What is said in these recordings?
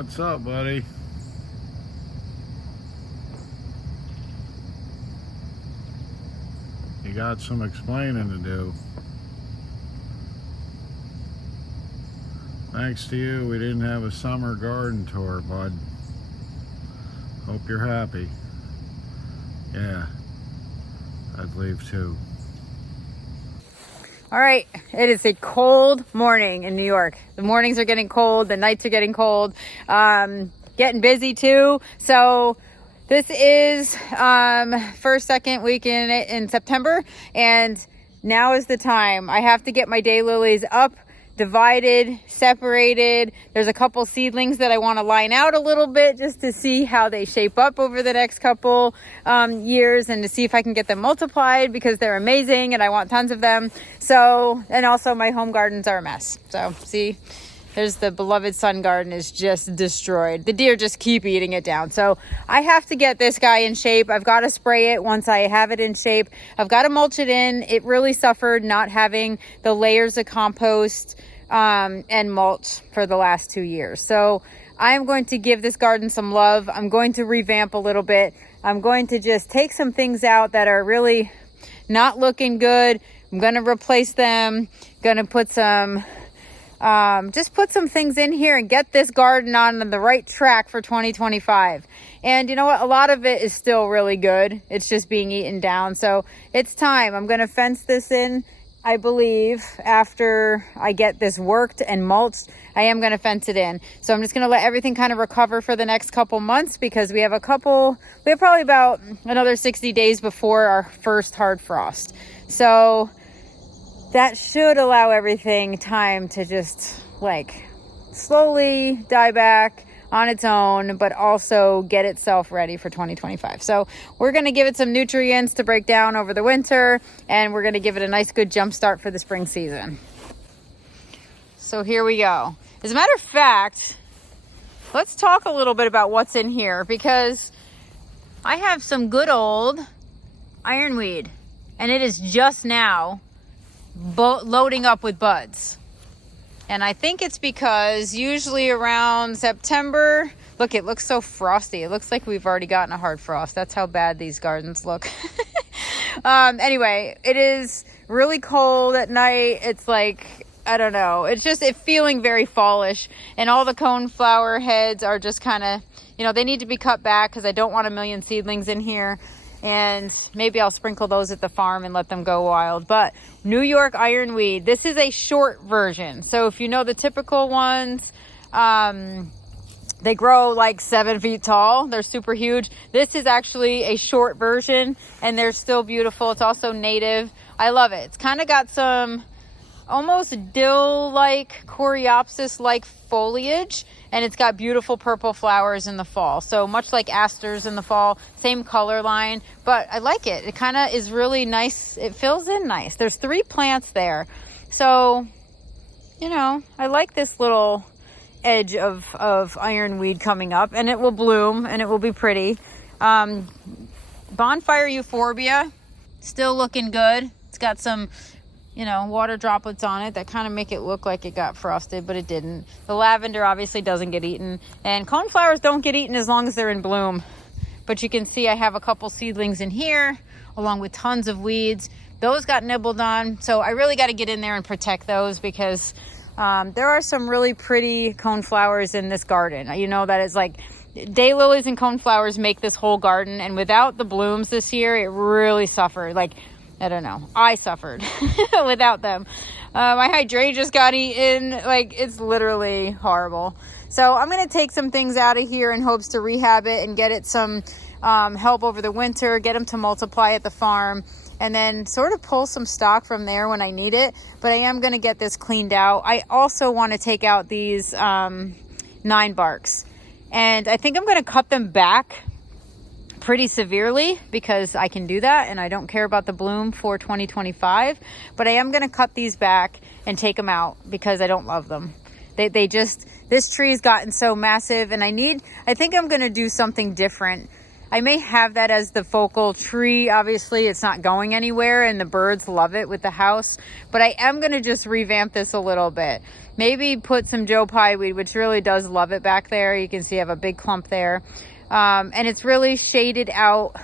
What's up, buddy? You got some explaining to do. Thanks to you, we didn't have a summer garden tour, bud. Hope you're happy. Yeah, I'd leave too. All right, it is a cold morning in New York. The mornings are getting cold, the nights are getting cold, getting busy too. So this is first, second week in September, and now is the time. I have to get my daylilies up, divided, separated. There's a couple seedlings that I want to line out a little bit just to see how they shape up over the next couple years, and to see if I can get them multiplied because they're amazing and I want tons of them. So, and also my home gardens are a mess. So see, there's the beloved sun garden is just destroyed. The deer just keep eating it down. So I have to get this guy in shape. I've got to spray it once I have it in shape. I've got to mulch it in. It really suffered not having the layers of compost and mulch for the last 2 years. So I'm going to give this garden some love. I'm going to revamp a little bit. I'm going to just take some things out that are really not looking good. I'm going to replace them. Going to put some just put some things in here and get this garden on the right track for 2025. And you know what? A lot of it is still really good. It's just being eaten down. So it's time. I'm going to fence this in, I believe, after I get this worked and mulched. I am going to fence it in. So I'm just going to let everything kind of recover for the next couple months, because we have probably about another 60 days before our first hard frost. So that should allow everything time to just like slowly die back on its own, but also get itself ready for 2025. So we're going to give it some nutrients to break down over the winter, and we're going to give it a nice good jump start for the spring season. So here we go. As a matter of fact, let's talk a little bit about what's in here, because I have some good old ironweed, and it is just now loading up with buds. And I think it's because usually around September, look, it looks so frosty. It looks like we've already gotten a hard frost. That's how bad these gardens look. Anyway, it is really cold at night. It's like, I don't know. It's feeling very fallish. And all the coneflower heads are just kind of, they need to be cut back because I don't want a million seedlings in here. And maybe I'll sprinkle those at the farm and let them go wild. But New York ironweed, this is a short version. So if you know the typical ones, they grow like 7 feet tall. They're super huge. This is actually a short version, and they're still beautiful. It's also native. I love it. It's kind of got some almost dill-like, coreopsis-like foliage, and it's got beautiful purple flowers in the fall. So much like asters in the fall, same color line, but I like it. It kind of is really nice. It fills in nice. There's 3 plants there. So, I like this little edge of ironweed coming up, and it will bloom and it will be pretty. Bonfire euphorbia, still looking good. It's got some water droplets on it that kind of make it look like it got frosted, but it didn't. The lavender obviously doesn't get eaten, and coneflowers don't get eaten as long as they're in bloom. But you can see I have a couple seedlings in here, along with tons of weeds. Those got nibbled on, so I really got to get in there and protect those, because there are some really pretty coneflowers in this garden. That is like daylilies and coneflowers make this whole garden, and without the blooms this year, it really suffered. Like, I don't know. I suffered without them. My hydrangeas got eaten. Like, it's literally horrible. So I'm going to take some things out of here in hopes to rehab it and get it some help over the winter, get them to multiply at the farm, and then sort of pull some stock from there when I need it. But I am going to get this cleaned out. I also want to take out these 9 barks. And I think I'm going to cut them back pretty severely, because I can do that and I don't care about the bloom for 2025, but I am going to cut these back and take them out because I don't love them. This tree's gotten so massive, and I think I'm going to do something different I may have that as the focal tree. Obviously, it's not going anywhere and the birds love it with the house. But I am going to just revamp this a little bit. Maybe put some Joe Pye weed, which really does love it back there. You can see I have a big clump there. And it's really shaded out.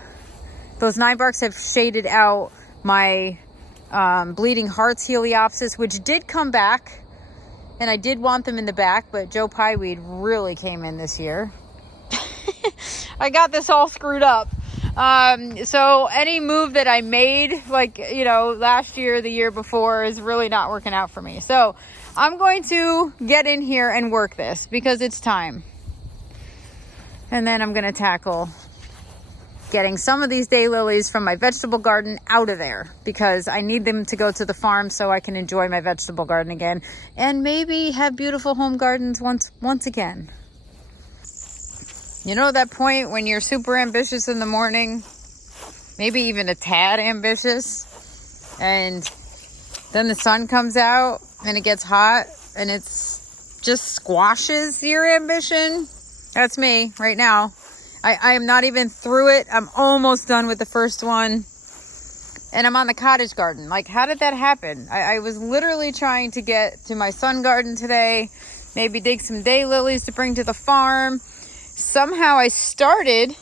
Those 9-barks have shaded out my bleeding hearts Heliopsis, which did come back. And I did want them in the back, but Joe Pye weed really came in this year. I got this all screwed up. So any move that I made, like, you know, last year, the year before, is really not working out for me. So I'm going to get in here and work this because it's time. And then I'm going to tackle getting some of these daylilies from my vegetable garden out of there because I need them to go to the farm so I can enjoy my vegetable garden again and maybe have beautiful home gardens once again. You know that point when you're super ambitious in the morning, maybe even a tad ambitious, and then the sun comes out and it gets hot and it's just squashes your ambition? That's me right now. I am not even through it. I'm almost done with the first one. And I'm on the cottage garden. Like, how did that happen? I was literally trying to get to my sun garden today, maybe dig some daylilies to bring to the farm. Somehow I started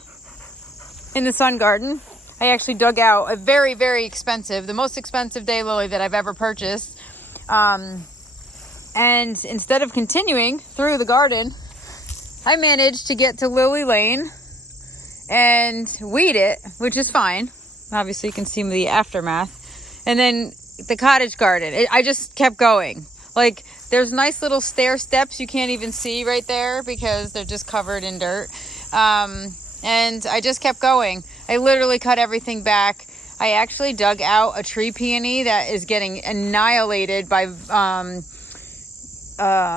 in the sun garden. I actually dug out a very, very expensive, the most expensive daylily that I've ever purchased. And instead of continuing through the garden, I managed to get to Lily Lane and weed it, which is fine. Obviously, you can see the aftermath. And then the cottage garden, I just kept going. Like, there's nice little stair steps you can't even see right there because they're just covered in dirt. And I just kept going. I literally cut everything back. I actually dug out a tree peony that is getting annihilated by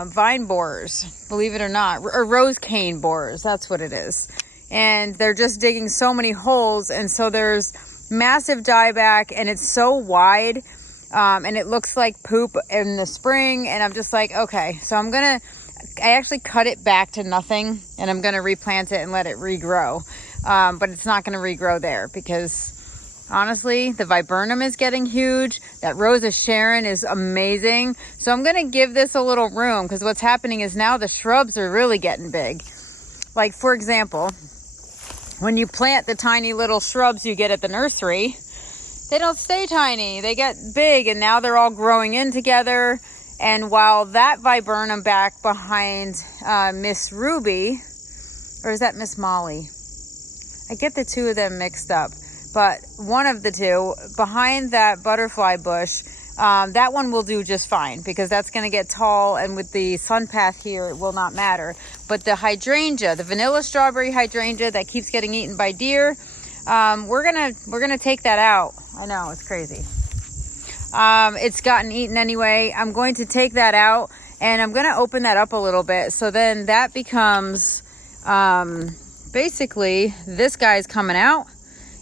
vine borers, believe it or not, or rose cane borers. That's what it is. And they're just digging so many holes. And so there's massive dieback and it's so wide. And it looks like poop in the spring. And I'm just like, okay, so I actually cut it back to nothing and I'm going to replant it and let it regrow. But it's not going to regrow there because honestly, the viburnum is getting huge. That Rosa Sharon is amazing. So I'm going to give this a little room because what's happening is now the shrubs are really getting big. Like, for example, when you plant the tiny little shrubs you get at the nursery, they don't stay tiny. They get big and now they're all growing in together. And while that viburnum back behind Miss Ruby, or is that Miss Molly? I get the two of them mixed up. But one of the two, behind that butterfly bush, that one will do just fine because that's going to get tall. And with the sun path here, it will not matter. But the hydrangea, the vanilla strawberry hydrangea that keeps getting eaten by deer, we're gonna take that out. I know, it's crazy. It's gotten eaten anyway. I'm going to take that out and I'm going to open that up a little bit. So then that becomes basically this guy's coming out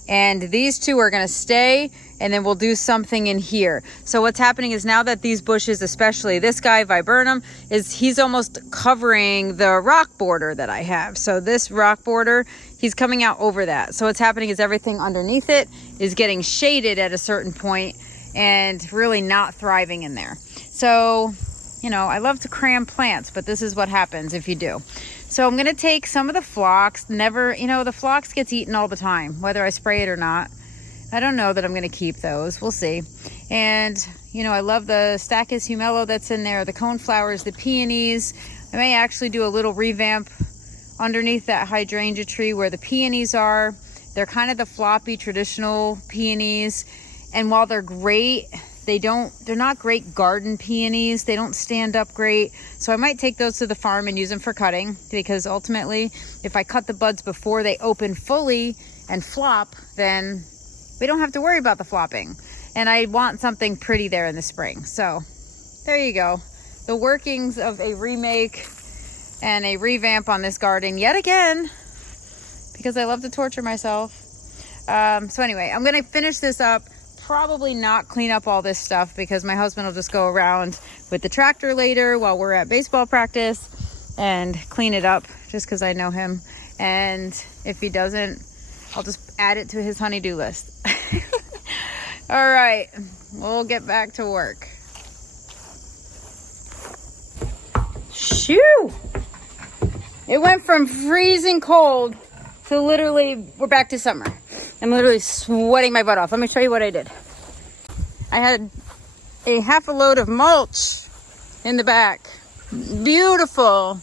and these two are going to stay and then we'll do something in here. So what's happening is now that these bushes, especially this guy viburnum, he's almost covering the rock border that I have. So this rock border, he's coming out over that. So what's happening is everything underneath it is getting shaded at a certain point and really not thriving in there. So, you know, I love to cram plants, but this is what happens if you do. So I'm going to take some of the phlox. The phlox gets eaten all the time, whether I spray it or not. I don't know that I'm going to keep those. We'll see. And, I love the Stachys humelo that's in there, the coneflowers, the peonies. I may actually do a little revamp underneath that hydrangea tree where the peonies are. They're kind of the floppy traditional peonies. And while they're great, they're not great garden peonies. They don't stand up great. So I might take those to the farm and use them for cutting because ultimately, if I cut the buds before they open fully and flop, then we don't have to worry about the flopping. And I want something pretty there in the spring. So there you go. The workings of a remake and a revamp on this garden yet again, because I love to torture myself. So anyway, I'm going to finish this up. Probably not clean up all this stuff because my husband will just go around with the tractor later while we're at baseball practice and clean it up just because I know him. And if he doesn't, I'll just add it to his honey-do list. All right, we'll get back to work. Shoo! It went from freezing cold to literally, we're back to summer. I'm literally sweating my butt off. Let me show you what I did. I had a half a load of mulch in the back. Beautiful,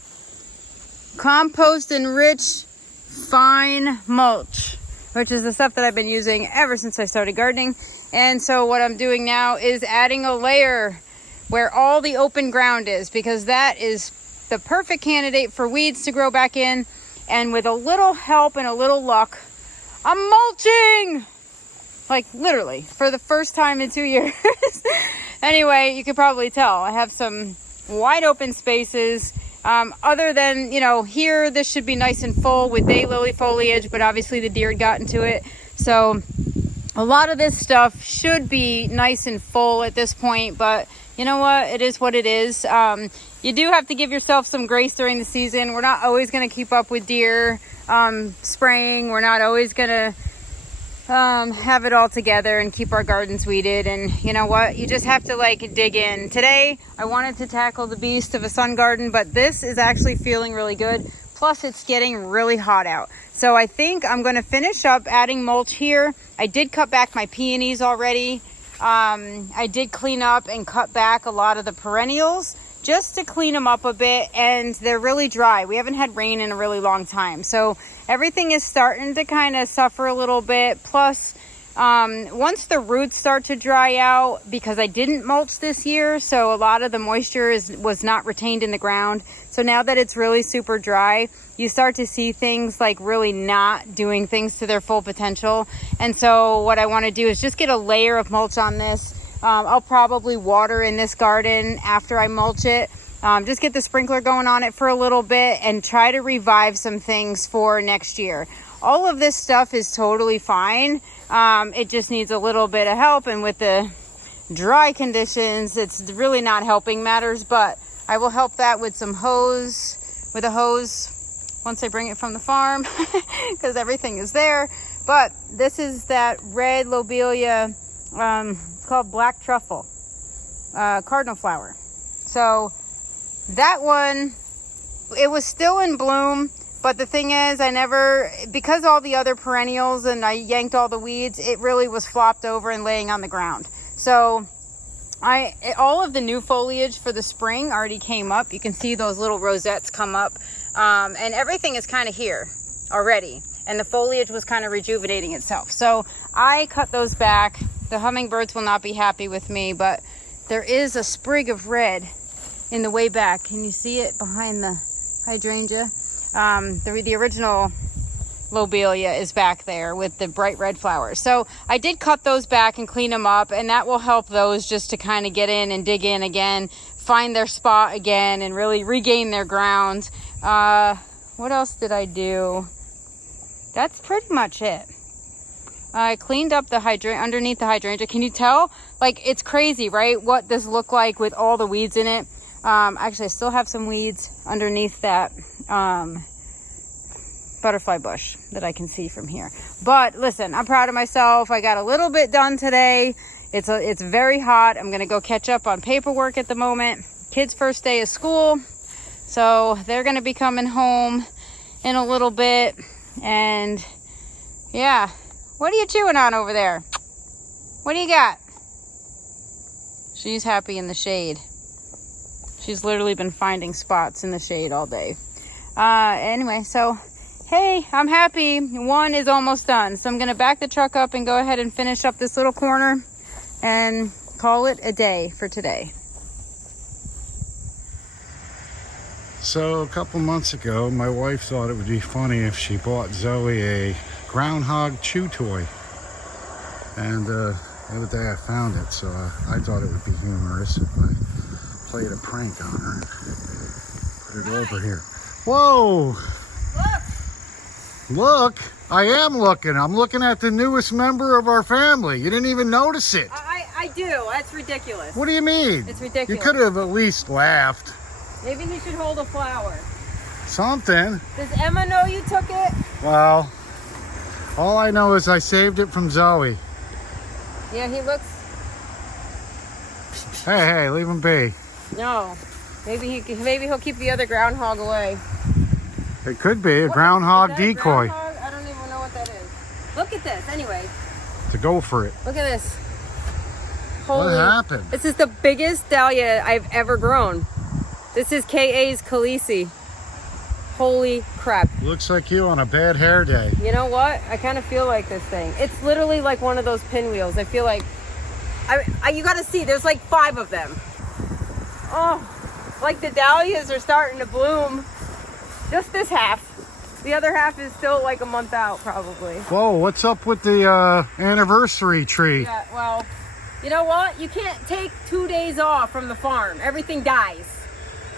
compost enriched, fine mulch, which is the stuff that I've been using ever since I started gardening. And so what I'm doing now is adding a layer where all the open ground is, because that is the perfect candidate for weeds to grow back in. And with a little help and a little luck, I'm mulching! Like literally, for the first time in 2 years. Anyway, you can probably tell I have some wide open spaces. Other than, you know, here, this should be nice and full with daylily foliage, but obviously the deer got into it. So a lot of this stuff should be nice and full at this point, but you know what? It is what it is. You do have to give yourself some grace during the season. We're not always going to keep up with deer spraying. We're not always going to have it all together and keep our gardens weeded. And you know what? You just have to like dig in. Today, I wanted to tackle the beast of a sun garden, but this is actually feeling really good. Plus, it's getting really hot out. So I think I'm going to finish up adding mulch here. I did cut back my peonies already. I did clean up and cut back a lot of the perennials just to clean them up a bit, and they're really dry. We haven't had rain in a really long time. So everything is starting to kind of suffer a little bit. Plus, once the roots start to dry out, because I didn't mulch this year, so a lot of the moisture was not retained in the ground. So now that it's really super dry, you start to see things like really not doing things to their full potential. And so what I want to do is just get a layer of mulch on this. I'll probably water in this garden after I mulch it. Just get the sprinkler going on it for a little bit and try to revive some things for next year. All of this stuff is totally fine. It just needs a little bit of help, and with the dry conditions, it's really not helping matters, but I will help that with a hose once I bring it from the farm, because everything is there. But this is that red lobelia, it's called black truffle, cardinal flower. So that one, it was still in bloom, but the thing is, because all the other perennials and I yanked all the weeds, it really was flopped over and laying on the ground. So all of the new foliage for the spring already came up. You can see those little rosettes come up, and everything is kind of here already. And the foliage was kind of rejuvenating itself. So I cut those back. The hummingbirds will not be happy with me, but there is a sprig of red in the way back. Can you see it behind the hydrangea? The original lobelia is back there with the bright red flowers. So I did cut those back and clean them up, and that will help those just to kind of get in and dig in again, find their spot again, and really regain their ground. What else did I do? That's pretty much it. I cleaned up the underneath the hydrangea. Can you tell? Like, it's crazy, right? What this looked like with all the weeds in it. Actually, I still have some weeds underneath that butterfly bush that I can see from here. But listen, I'm proud of myself. I got a little bit done today. It's very hot. I'm gonna go catch up on paperwork at the moment. Kids' first day of school, so they're gonna be coming home in a little bit. And yeah, what are you chewing on over there? What do you got? She's happy in the shade. She's literally been finding spots in the shade all day. Anyway, so hey, I'm happy. One is almost done. So I'm going to back the truck up and go ahead and finish up this little corner and call it a day for today. So a couple months ago, my wife thought it would be funny if she bought Zoe a groundhog chew toy. And the other day I found it, so I thought it would be humorous if I played a prank on her. Put it over here. Whoa! Look! I am looking. I'm looking at the newest member of our family. You didn't even notice it. I do. That's ridiculous. What do you mean? It's ridiculous. You could have at least laughed. Maybe he should hold a flower. Something. Does Emma know you took it? Well, All I know is I saved it from Zoe. Yeah, he looks... Hey, leave him be. No. Maybe he'll keep the other groundhog away. It could be a What, groundhog is that a decoy. groundhog? I don't even know what that is. Look at this, anyway. To go for it. Look at this. What happened? This is the biggest dahlia I've ever grown. This is KA's Khaleesi. Holy crap. Looks like you on a bad hair day. You know what? I kind of feel like this thing. It's literally like one of those pinwheels. I feel like, you gotta see, there's like 5 of them. Oh, like the dahlias are starting to bloom. Just this half. The other half is still like a month out probably. Whoa, what's up with the anniversary tree? Yeah, well, you know what? You can't take 2 days off from the farm. Everything dies.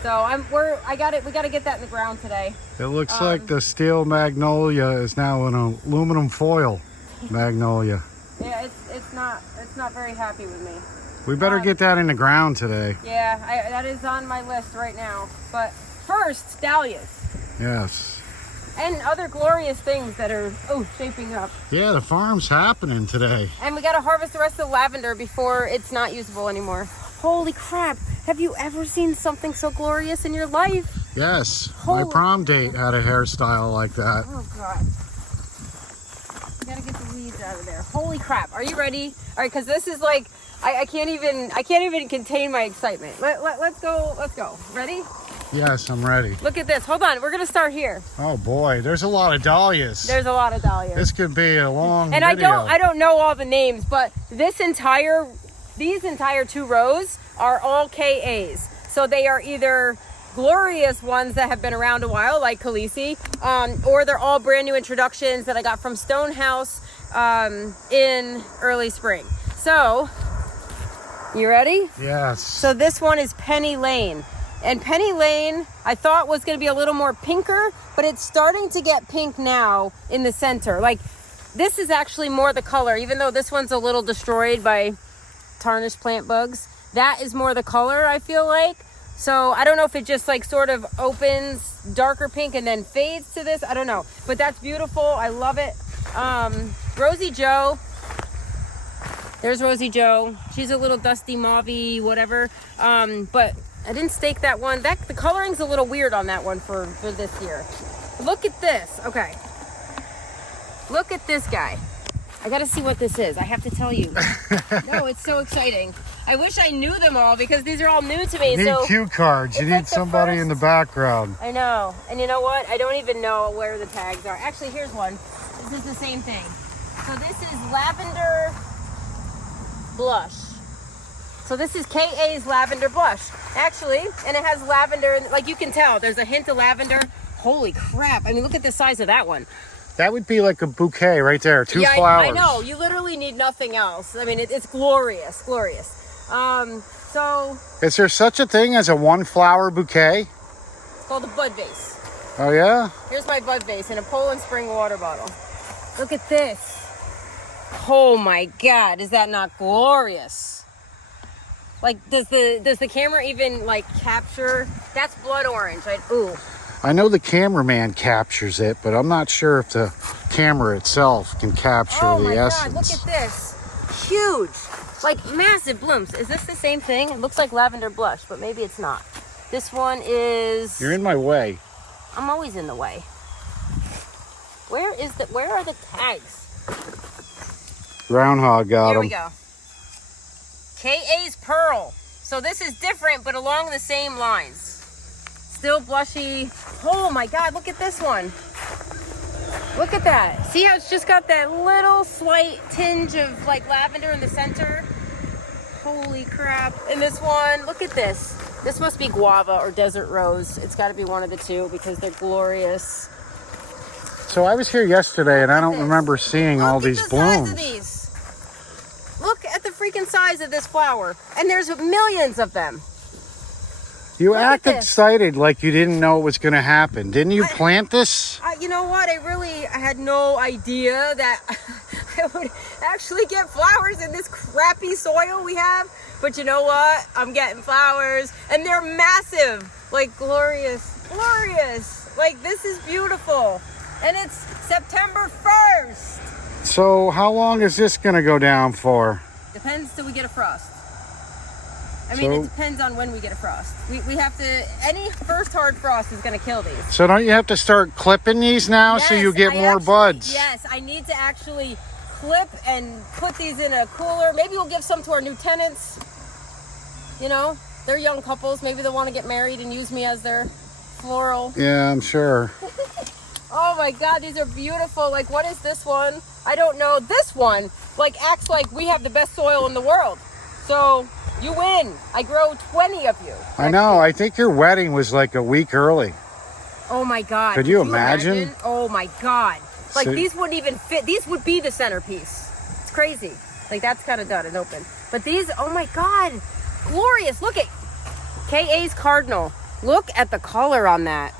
So we got to get that in the ground today. It looks like the steel magnolia is now an aluminum foil magnolia. Yeah, it's not very happy with me. We better get that in the ground today. Yeah, that is on my list right now. But first, dahlias. Yes. And other glorious things that are shaping up. Yeah, the farm's happening today. And we got to harvest the rest of the lavender before it's not usable anymore. Holy crap. Have you ever seen something so glorious in your life? Yes. My prom date had a hairstyle like that. Oh, God. You got to get the weeds out of there. Holy crap. Are you ready? All right, because this is like, I can't even contain my excitement. Let's go. Ready? Yes, I'm ready. Look at this. Hold on. We're going to start here. Oh, boy. There's a lot of dahlias. There's a lot of dahlias. This could be a long And video. I don't know all the names, but these entire 2 rows are all KAs. So they are either glorious ones that have been around a while, like Khaleesi, or they're all brand new introductions that I got from Stonehouse in early spring. So, you ready? Yes. So this one is Penny Lane. And Penny Lane, I thought was going to be a little more pinker, but it's starting to get pink now in the center. Like, this is actually more the color, even though this one's a little destroyed by tarnished plant bugs. That is more the color, I feel like. So I don't know if it just like sort of opens darker pink and then fades to this. I don't know. But that's beautiful. I love it. Rosie Joe. There's Rosie Joe. She's a little dusty mauve-y, whatever. But I didn't stake that one. The coloring's a little weird on that one for this year. Look at this. Okay. Look at this guy. I gotta see what this is. I have to tell you. No, it's so exciting. I wish I knew them all because these are all new to me. You need cue cards. You need somebody in the background. I know. And you know what? I don't even know where the tags are. Actually, here's one. This is the same thing. So this is lavender blush. So this is KA's lavender blush. Actually, and it has lavender, like you can tell, there's a hint of lavender. Holy crap. I mean, look at the size of that one. That would be like a bouquet right there. 2 flowers. I know. You literally need nothing else. I mean, it's glorious, glorious. So is there such a thing as a 1-flower bouquet? it's called a bud vase. Oh, yeah? Here's my bud vase in a Poland Spring water bottle. Look at this. Oh my God, is that not glorious? Like, does the camera even like capture? That's blood orange. Ooh. I know the cameraman captures it, but I'm not sure if the camera itself can capture the essence. Oh my God, look at this. Huge. Like massive blooms. Is this the same thing? It looks like lavender blush, but maybe it's not. This one is... You're in my way. I'm always in the way. Where are the tags? Groundhog got Here him. we go. KA's Pearl. So this is different, but along the same lines. Still blushy. Oh my God, look at this one. Look at that. See how it's just got that little slight tinge of like lavender in the center? Holy crap. And this one, look at this. This must be guava or desert rose. It's got to be one of the two because they're glorious. So I was here yesterday and I don't remember seeing all these blooms. Look at the size of these. Look at the freaking size of this flower. And there's millions of them. You act excited like you didn't know it was going to happen. Didn't you plant this? You know what? I had no idea that I would actually get flowers in this crappy soil we have. But you know what? I'm getting flowers. And they're massive. Like glorious. Glorious. Like this is beautiful. And it's September 1st. So how long is this gonna go down for? Depends till we get a frost. I mean, it depends on when we get a frost. We have to, any first hard frost is gonna kill these. So don't you have to start clipping these now so you get more buds? Yes, I need to actually clip and put these in a cooler. Maybe we'll give some to our new tenants. You know, they're young couples. Maybe they'll want to get married and use me as their floral. Yeah, I'm sure. Oh my God, these are beautiful. Like, what is this one? I don't know. This one, like, acts like we have the best soil in the world. So, you win. I grow 20 of you. I know. I think your wedding was like a week early. Oh my God. Could you imagine? Oh my God. Like, So, these wouldn't even fit. These would be the centerpiece. It's crazy. Like, that's kind of done and open. But these, oh my God. Glorious. Look at KA's Cardinal. Look at the color on that.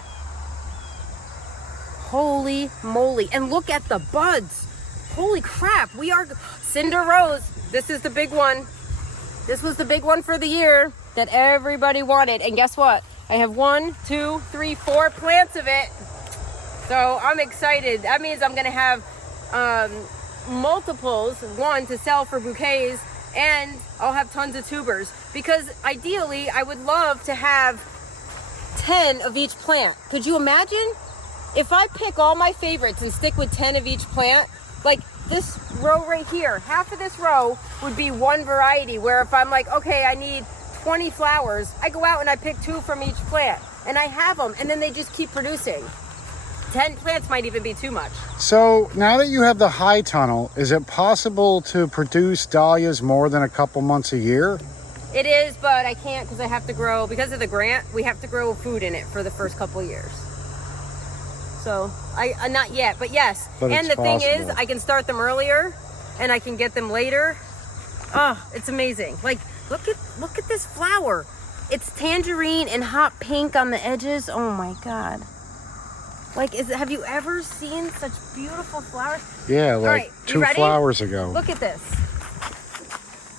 Holy moly. And look at the buds. Holy crap. We are Cinder Rose. This is the big one. This was the big one for the year that everybody wanted. And guess what? I have 1, 2, 3, 4 plants of it. So I'm excited. That means I'm going to have multiples, one to sell for bouquets, and I'll have tons of tubers. Because ideally, I would love to have 10 of each plant. Could you imagine? If I pick all my favorites and stick with 10 of each plant, like this row right here, half of this row would be one variety, where if I'm like, okay, I need 20 flowers, I go out and I pick 2 from each plant, and I have them, and then they just keep producing. 10 plants might even be too much. So now that you have the high tunnel, is it possible to produce dahlias more than a couple months a year? It is, but I can't because I have to grow, because of the grant, we have to grow food in it for the first couple of years. So, not yet, but yes. But and the possible. thing is, I can start them earlier and I can get them later. Oh, it's amazing. Like, look at this flower. It's tangerine and hot pink on the edges. Oh my God. Like, have you ever seen such beautiful flowers? Yeah, like right, 2 flowers ago. Look at this.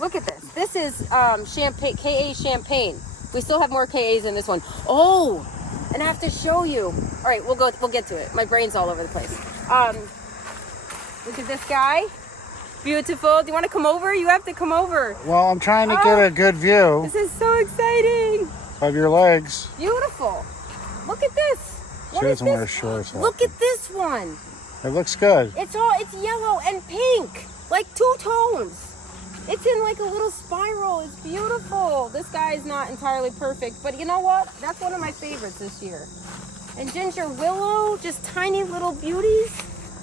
Look at this. This is champagne, KA Champagne. We still have more KAs in this one. Oh, and I have to show you. All right, we'll get to it. My brain's all over the place. Look at this guy. Beautiful. Do you want to come over? You have to come over. Well, I'm trying to get a good view This is so exciting. of your legs. Beautiful. Look at this. She What is doesn't wear this? shorts. Look at this one. It looks good. It's yellow and pink, like 2 tones. It's in like a little spiral. It's beautiful. This guy is not entirely perfect, but you know what? That's one of my favorites this year. And ginger willow, just tiny little beauties.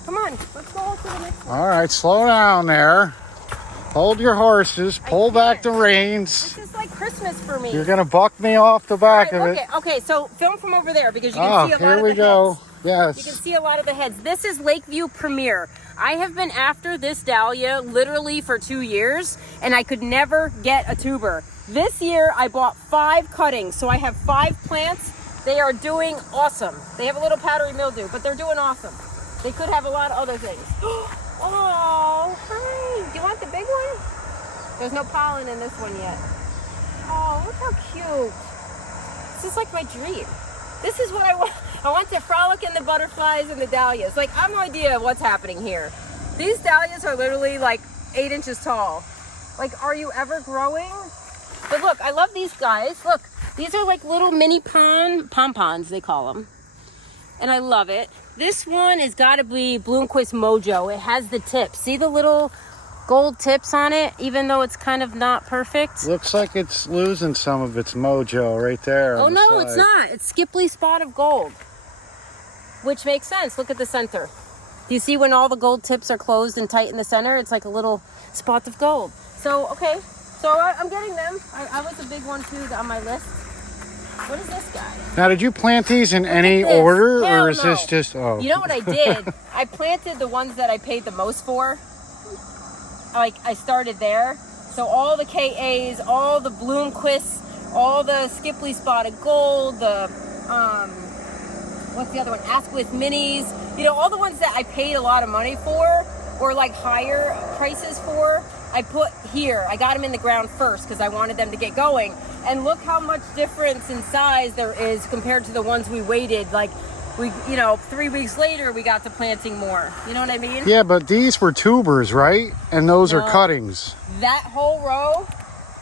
Come on, let's go to the next one. All right, slow down there. Hold your horses. Pull back the reins. This is like Christmas for me. You're gonna buck me off the back of it. Okay, so film from over there because you can see a lot here of we the go. heads. Yes. You can see a lot of the heads. This is Lakeview Premier. I have been after this dahlia literally for 2 years, and I could never get a tuber. This year, I bought 5 cuttings, so I have 5 plants. They are doing awesome. They have a little powdery mildew, but they're doing awesome. They could have a lot of other things. Oh, hi. Do you want the big one? There's no pollen in this one yet. Oh, look how cute. This is like my dream. This is what I want. I want to frolic in the butterflies and the dahlias. Like, I have no idea what's happening here. These dahlias are literally like 8 inches tall. Like, are you ever growing? But look, I love these guys. Look, these are like little mini pompons, they call them. And I love it. This one has got to be Bloomquist Mojo. It has the tips. See the little gold tips on it, even though it's kind of not perfect? Looks like it's losing some of its mojo right there. Oh no, it's not. It's Skipley Spot of Gold, which makes sense. Look at the center. Do you see when all the gold tips are closed and tight in the center? It's like a little spot of gold. So, okay. So I'm getting them. I was a big one too on my list. What is this guy? Now, did you plant these in any order, or is this just? Oh. You know what I did? I planted the ones that I paid the most for. Like, I started there. So all the KAs, all the Bloomquists, all the Skipley Spotted Gold, the what's the other one? Asquith Minis. You know, all the ones that I paid a lot of money for, or like higher prices for, I put here. I got them in the ground first because I wanted them to get going. And look how much difference in size there is compared to the ones we waited like we, you know, 3 weeks later we got to planting more. You know what I mean? Yeah, but these were tubers, right? And those are No. cuttings. That whole row,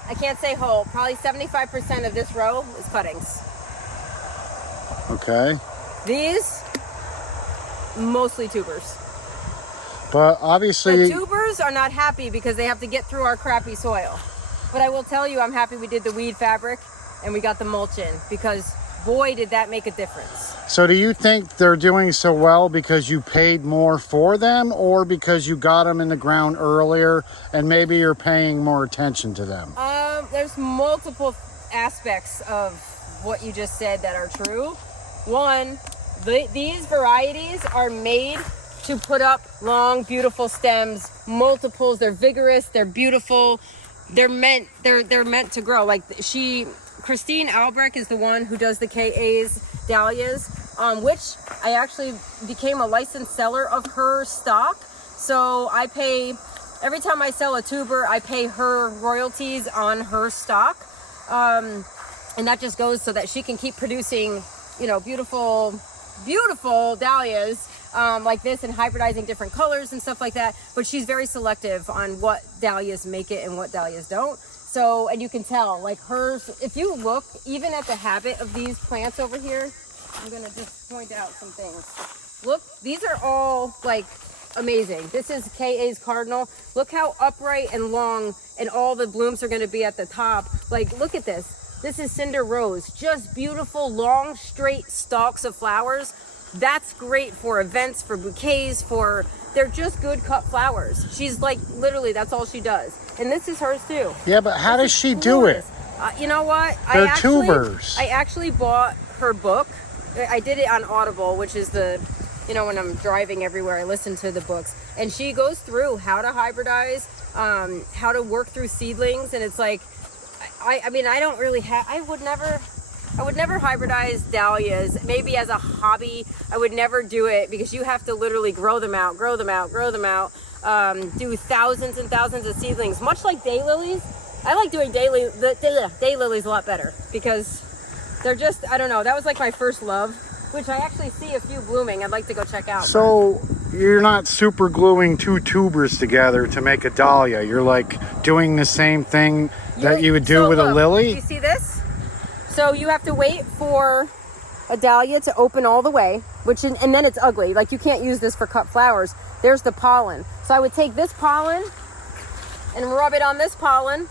I can't say whole, probably 75% of this row is cuttings. Okay. These, mostly tubers. But obviously... The tubers are not happy because they have to get through our crappy soil. But I will tell you, I'm happy we did the weed fabric and we got the mulch in, because boy, did that make a difference. So do you think they're doing so well because you paid more for them, or because you got them in the ground earlier and maybe you're paying more attention to them? There's multiple aspects of what you just said that are true. One, these varieties are made to put up long, beautiful stems, multiples. They're vigorous, they're beautiful. They're meant to grow. Like Christine Albrecht is the one who does the KA's Dahlias, which I actually became a licensed seller of her stock. So I pay, every time I sell a tuber, I pay her royalties on her stock. And that just goes so that she can keep producing, you know, beautiful, beautiful dahlias like this, and hybridizing different colors and stuff like that. But she's very selective on what dahlias make it and what dahlias don't. So, and you can tell, like hers, if you look even at the habit of these plants over here, I'm gonna just point out some things. Look, these are all like amazing. This is KA's Cardinal. Look how upright and long, and all the blooms are gonna be at the top. Like, look at this. This is Cinder Rose. Just beautiful, long, straight stalks of flowers. That's great for events, for bouquets, they're just good cut flowers. She's like, literally, that's all she does. And this is hers too. Yeah, but how does she do it? You know what? They're tubers. I actually bought her book. I did it on Audible, which is the, you know, when I'm driving everywhere, I listen to the books. And she goes through how to hybridize, how to work through seedlings. And it's like, I mean, I don't really have, I would never hybridize dahlias. Maybe as a hobby, I would never do it, because you have to literally grow them out, do thousands and thousands of seedlings, much like daylilies. I like doing daylilies a lot better, because they're just, I don't know, that was like my first love, which I actually see a few blooming. I'd like to go check out. So you're not super gluing two tubers together to make a dahlia. You're like doing the same thing that you would do with a lily? You see this? So you have to wait for a dahlia to open all the way, and then it's ugly. Like, you can't use this for cut flowers. There's the pollen. So I would take this pollen and rub it on this pollen,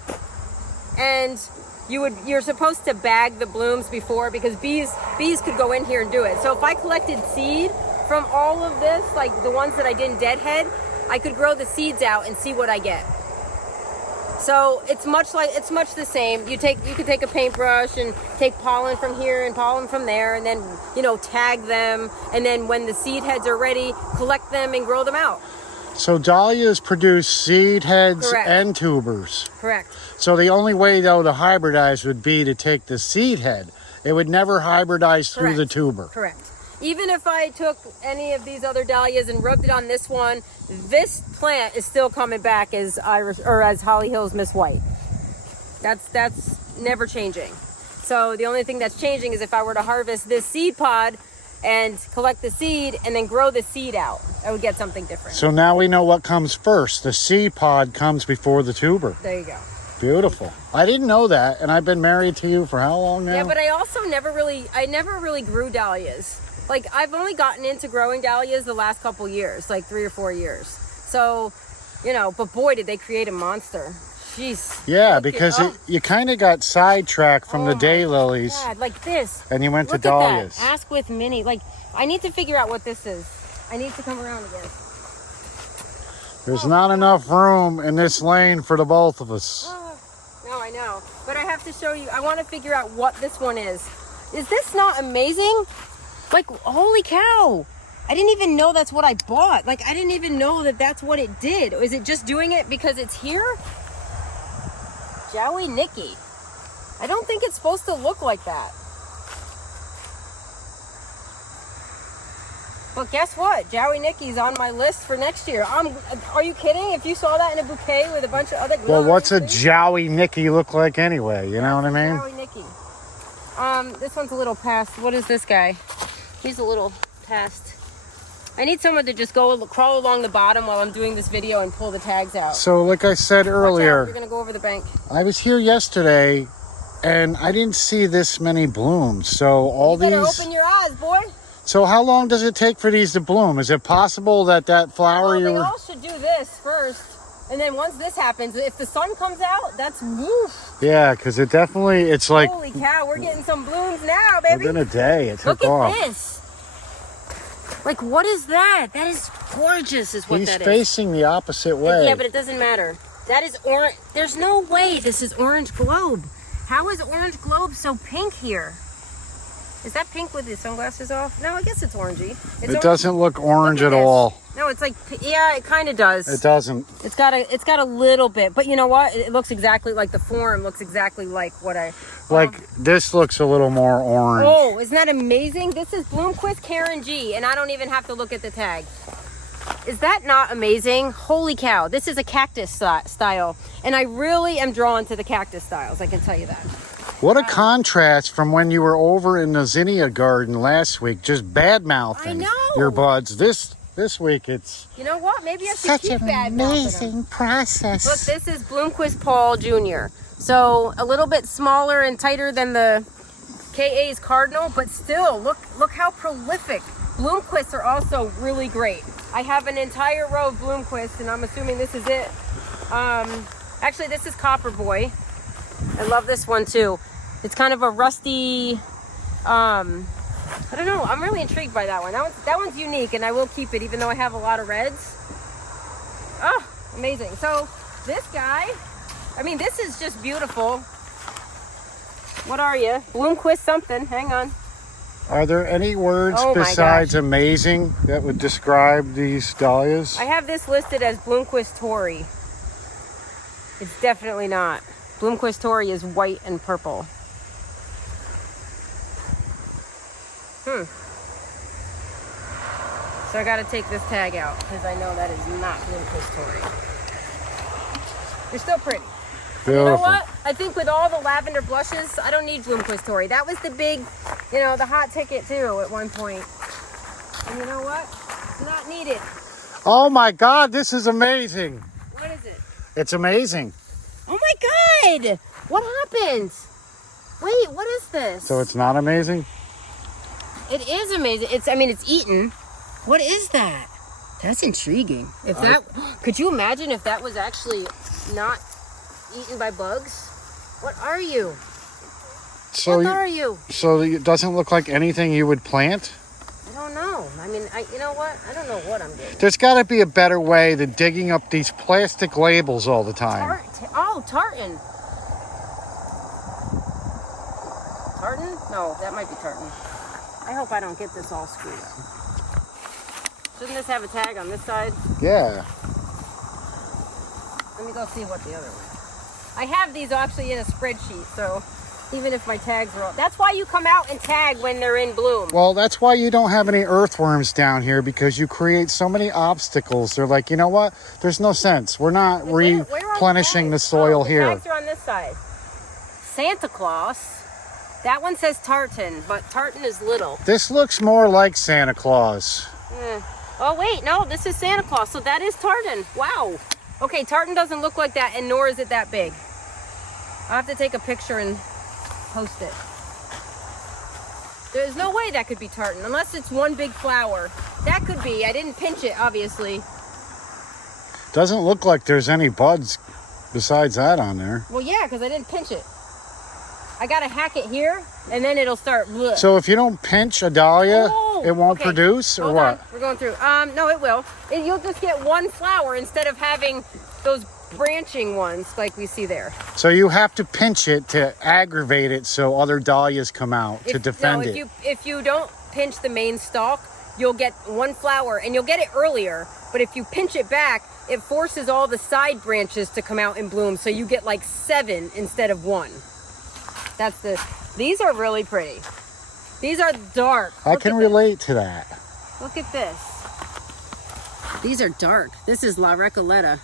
and you're supposed to bag the blooms before, because bees could go in here and do it. So if I collected seed from all of this, like the ones that I didn't deadhead, I could grow the seeds out and see what I get. So it's much the same. You could take a paintbrush and take pollen from here and pollen from there, and then, you know, tag them, and then when the seed heads are ready, collect them and grow them out. So dahlias produce seed heads Correct. and tubers. Correct. So the only way, though, to hybridize would be to take the seed head. It would never hybridize through the tuber. Correct. Even if I took any of these other dahlias and rubbed it on this one, this plant is still coming back as Holly Hills Miss White. That's never changing. So the only thing that's changing is if I were to harvest this seed pod and collect the seed and then grow the seed out, I would get something different. So now we know what comes first. The seed pod comes before the tuber. There you go. Beautiful. I didn't know that, and I've been married to you for how long now? Yeah, but I also never really grew dahlias. Like, I've only gotten into growing dahlias the last couple years, like 3 or 4 years. So, you know, but boy, did they create a monster. Jeez. Yeah, because you kind of got sidetracked from the daylilies. God, like this. And you went to Look dahlias. At that. Ask with Minnie. Like, I need to figure out what this is. I need to come around again. There's not enough room in this lane for the both of us. No, I know. But I have to show you. I want to figure out what this one is. Is this not amazing? Like, holy cow. I didn't even know that's what I bought. Like, I didn't even know that that's what it did. Is it just doing it because it's here? Joey Nikki. I don't think it's supposed to look like that. But guess what? Joey Nikki's on my list for next year. Are you kidding? If you saw that in a bouquet with a bunch of other... Well, what's a Joey Nikki look like anyway? You know what I mean? Joey Nikki. This one's a little past. What is this guy? He's a little past. I need someone to just go crawl along the bottom while I'm doing this video and pull the tags out. So like I said Watch out, earlier, you're gonna go over the bank. I was here yesterday and I didn't see this many blooms. So all You better these... open your eyes, boy. So how long does it take for these to bloom? Is it possible that flower Well, you they were... all should do this first. And then once this happens, if the sun comes out, that's woof. Yeah, because it definitely, it's like Holy cow, we're getting some blooms now, baby. within a day it took Look off. at this. Like, what is that? That is gorgeous, is what He's that is. facing the opposite way. Yeah, but it doesn't matter. That is orange. There's no way this is orange globe. How is orange globe so pink here? Is that pink with the sunglasses off? No, I guess it's orangey. It's It doesn't look orange at this. all. No, it's like, yeah, it kind of does. It doesn't. It's got a little bit, but you know what? It looks exactly like the form. Looks exactly like what I. Like, this looks a little more orange. Oh, isn't that amazing? This is Bloomquist Karen G, and I don't even have to look at the tag. Is that not amazing? Holy cow! This is a cactus style, and I really am drawn to the cactus styles. I can tell you that. What a contrast from when you were over in the zinnia garden last week, just bad-mouthing I know. your buds. This week it's You know what? Maybe I should such keep an bad mouthing them. amazing process. Look, this is Bloomquist Paul Jr. So a little bit smaller and tighter than the KA's Cardinal, but still, look how prolific. Bloomquists are also really great. I have an entire row of Bloomquists, and I'm assuming this is it. Actually, this is Copper Boy. I love this one too. It's kind of a rusty, I don't know. I'm really intrigued by that one. That one's unique, and I will keep it, even though I have a lot of reds. Oh, amazing. So this guy, I mean, this is just beautiful. What are you? Bloomquist something. Hang on. Are there any words Oh my besides gosh. amazing that would describe these dahlias? I have this listed as Bloomquist Tory. It's definitely not. Bloomquist Tory is white and purple. So I gotta take this tag out because I know that is not Bloomquist Tory. You're still pretty. Beautiful. You know what? I think with all the lavender blushes, I don't need Bloomquist Tory. That was the big, the hot ticket too at one point. And you know what? It's not needed. Oh my God, this is amazing. What is it? It's amazing. Oh my God! What happened? Wait, what is this? So it's not amazing? It is amazing. It's eaten. What is that? That's intriguing. Could you imagine if that was actually not eaten by bugs? What are you? So What are you? So it doesn't look like anything you would plant? I don't know. You know what? I don't know what I'm doing. There's got to be a better way than digging up these plastic labels all the time. Tartan. Tartan? No, that might be tartan. I hope I don't get this all screwed up. Shouldn't this have a tag on this side? Yeah. Let me go see what the other one. I have these actually in a spreadsheet, so even if my tags are off. That's why you come out and tag when they're in bloom. Well, that's why you don't have any earthworms down here, because you create so many obstacles. They're like, you know what? There's no sense. We're not Where are replenishing the tags? soil The here. tags are on this side. Santa Claus. That one says tartan, but tartan is little. This looks more like Santa Claus. Oh wait, no, this is Santa Claus, so that is tartan. Wow. Okay, tartan doesn't look like that, and nor is it that big. I'll have to take a picture and post it. There's no way that could be tartan, unless it's one big flower. That could be. I didn't pinch it, obviously. Doesn't look like there's any buds besides that on there. Well, yeah, because I didn't pinch it. I gotta hack it here, and then it'll start. Bleh. So if you don't pinch a dahlia, Oh, it won't okay. produce, or Hold what? on. We're going through. No, it will. You'll just get one flower instead of having those branching ones like we see there. So you have to pinch it to aggravate it so other dahlias come out to defend it. If you don't pinch the main stalk, you'll get one flower, and you'll get it earlier. But if you pinch it back, it forces all the side branches to come out and bloom. So you get like 7 instead of 1. These are really pretty. These are dark. I can relate to that. Look at this. These are dark. This is La Recoleta.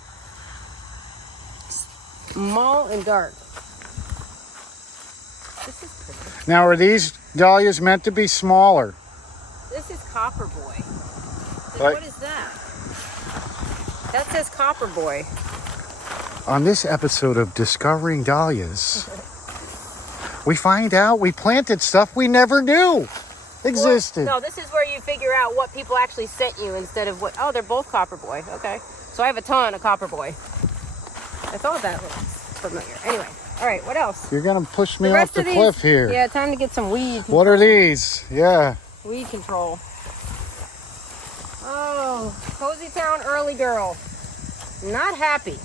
Small and dark. This is pretty. Now, are these dahlias meant to be smaller? This is Copper Boy. Like- What is that? That says Copper Boy. On this episode of Discovering Dahlias, we find out we planted stuff we never knew existed. No, this is where you figure out what people actually sent you instead of what. Oh, they're both Copper Boy. Okay. So I have a ton of Copper Boy. I thought that was familiar. Anyway. All right. What else? You're going to push me The off rest the of these- cliff here. Yeah, time to get some weed. What are these? Yeah. Weed control. Oh, Cozy Town Early Girl. Not happy.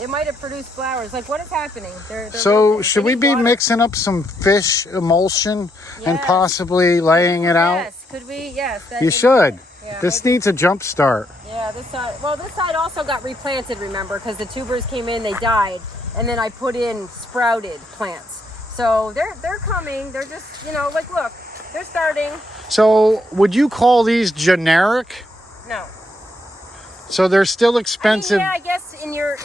It might have produced flowers. Like, what is happening? They're So wilting. should They we need be water. mixing up some fish emulsion and Yes. possibly laying it out? Yes, could we? Yes. You should. Yeah, This maybe. needs a jump start. Yeah, this side. Well, this side also got replanted, remember, because the tubers came in, they died, and then I put in sprouted plants. So they're coming. They're just, like, look, they're starting. So would you call these generic? No. So they're still expensive. I guess in your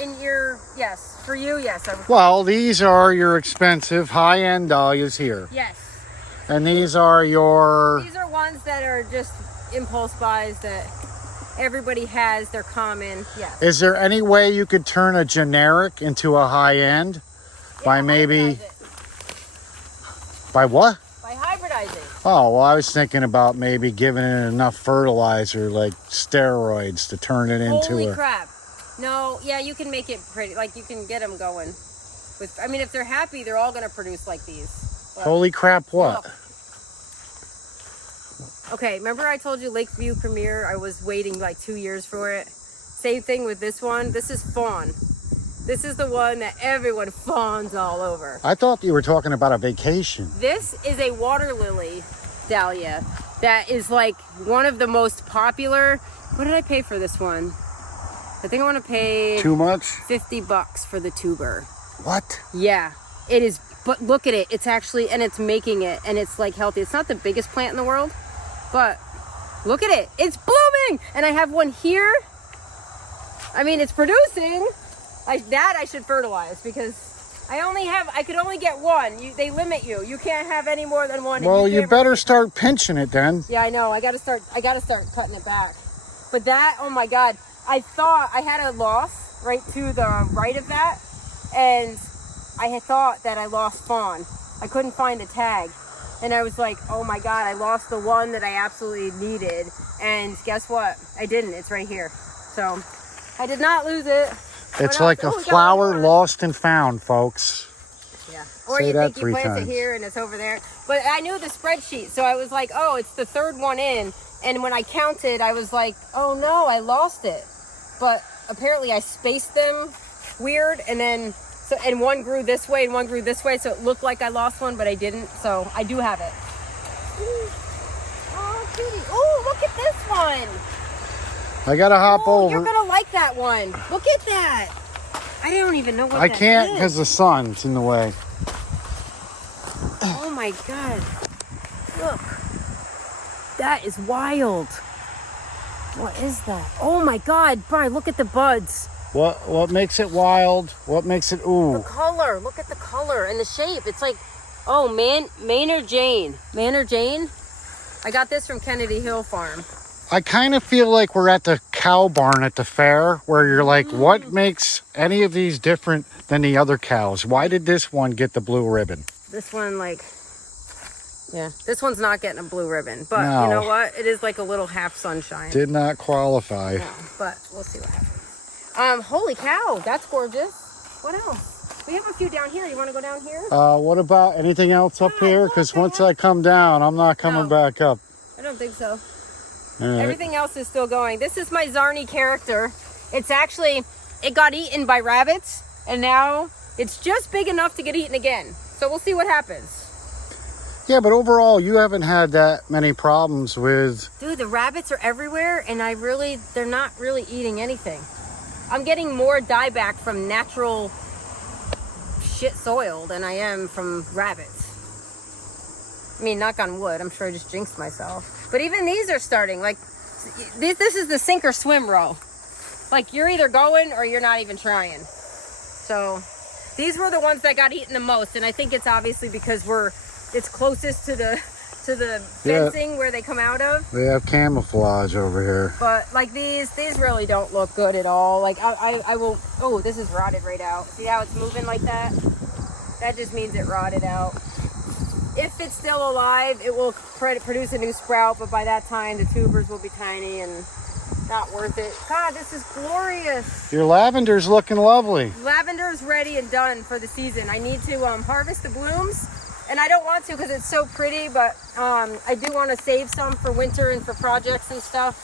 yes, for you, yes. I would. Well, these are your expensive high-end dahlias here. Yes. And these are your... These are ones that are just impulse buys that everybody has. They're common. Yes. Is there any way you could turn a generic into a high-end? By maybe... hybridize it. By what? By hybridizing. Oh, well, I was thinking about maybe giving it enough fertilizer, like steroids, to turn it into Holy a... crap. No, yeah, you can make it pretty. Like, you can get them going. If they're happy, they're all going to produce like these. But Holy crap, what? look. Okay, remember I told you Lakeview Premier? I was waiting like 2 years for it. Same thing with this one. This is fawn. This is the one that everyone fawns all over. I thought you were talking about a vacation. This is a water lily dahlia that is like one of the most popular. What did I pay for this one? I think I want to pay Too much? $50 for the tuber. What? Yeah, it is. But look at it. It's actually, and it's making it, and it's like healthy. It's not the biggest plant in the world, but look at it. It's blooming. And I have one here. I mean, it's producing. I should fertilize because I could only get one. They limit you. You can't have any more than one. Well, you can't better start pinching it then. Yeah, I know. I gotta start cutting it back. But that, oh my God. I thought I had a loss right to the right of that. And I had thought that I lost fawn. I couldn't find the tag. And I was like, oh my God, I lost the one that I absolutely needed. And guess what? I didn't. It's right here. So I did not lose it. It's What like a else? Oh, we got flower one more. lost and found, folks. Yeah. Or Say you that think you 3 plant times. it here and it's over there. But I knew the spreadsheet. So I was like, oh, it's the third one in. And when I counted, I was like, oh no, I lost it. But apparently I spaced them weird. And then, and one grew this way and one grew this way. So it looked like I lost one, but I didn't. So I do have it. Oh, cutie. Oh, look at this one. I gotta hop Oh, over. you're going to like that one. Look at that. I don't even know what I that can't is. because the sun's in the way. Oh my God. Look. That is wild. What is that? Oh my God, Brian, look at the buds. What makes it wild? What makes it The ooh? color, look at the color and the shape. It's like, oh man, Maynard Jane. Maynard Jane? I got this from Kennedy Hill Farm. I kind of feel like we're at the cow barn at the fair where you're like, what makes any of these different than the other cows? Why did this one get the blue ribbon? This one, like, yeah, this one's not getting a blue ribbon. But No. you know what? It is like a little half sunshine. Did not qualify. No, but we'll see what happens. Holy cow, that's gorgeous. What else? We have a few down here. You want to go down here? What about anything else up God, here? look, Because they once have- I come down, I'm not coming No. back up. I don't think so. All right. Everything else is still going. This is my Zarni character. It's actually, it got eaten by rabbits, and now it's just big enough to get eaten again. So we'll see what happens. Yeah, but overall, you haven't had that many problems with... Dude, the rabbits are everywhere, and they're not really eating anything. I'm getting more dieback from natural shit soil than I am from rabbits. I mean, knock on wood. I'm sure I just jinxed myself. But even these are starting. Like, this is the sink or swim row. Like, you're either going or you're not even trying. So, these were the ones that got eaten the most. And I think it's obviously because it's closest to the to the fencing where they come out of. They have camouflage over here. But like these really don't look good at all. Like I will. Oh, this is rotted right out. See how it's moving like that? That just means it rotted out. If it's still alive, it will produce a new sprout, but by that time the tubers will be tiny and not worth it. God, this is glorious. Your lavender's looking lovely. Lavender's ready and done for the season. I need to harvest the blooms, and I don't want to because it's so pretty, but I do want to save some for winter and for projects and stuff.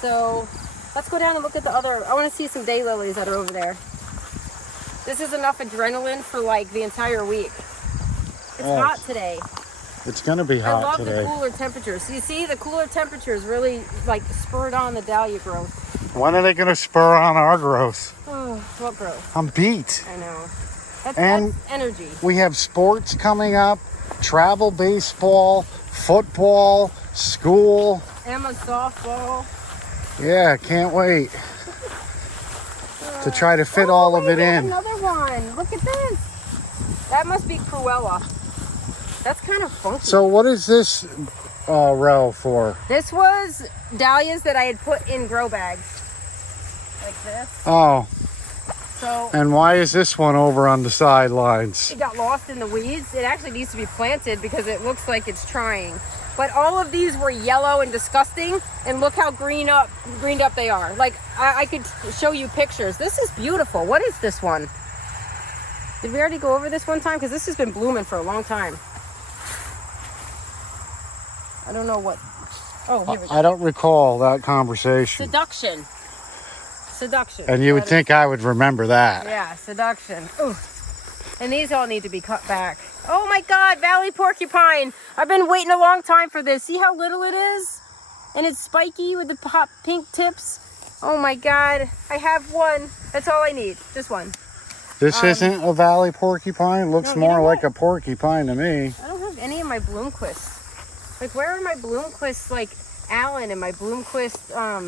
So let's go down and look at the other. I want to see some daylilies that are over there. This is enough adrenaline for like the entire week. It's hot today. It's gonna be hot I love today. the cooler temperatures. You see, the cooler temperatures really like spurred on the dahlia growth. When are they gonna spur on our growth? Oh, what growth? I'm beat. I know. And that's energy. We have sports coming up, travel baseball, football, school. Emma softball. Yeah, can't wait to try to fit all of it in. Another one. Look at this. That must be Cruella. That's kind of funky. So what is this row for? This was dahlias that I had put in grow bags. Like this. Oh. So. And why is this one over on the sidelines? It got lost in the weeds. It actually needs to be planted because it looks like it's trying. But all of these were yellow and disgusting, and look how greened up they are. Like I could show you pictures. This is beautiful. What is this one? Did we already go over this one time? Because this has been blooming for a long time. I don't know what. Oh, here we go. I don't recall that conversation. Seduction. And you would think I would remember that. Yeah, seduction. Ooh. And these all need to be cut back. Oh my God, valley porcupine. I've been waiting a long time for this. See how little it is? And it's spiky with the pop pink tips. Oh my God, I have one. That's all I need, just one. This isn't a valley porcupine. It looks more like a porcupine to me. I don't have any of my bloomquists. Like, where are my bloomquists, like Allen and my bloomquist, I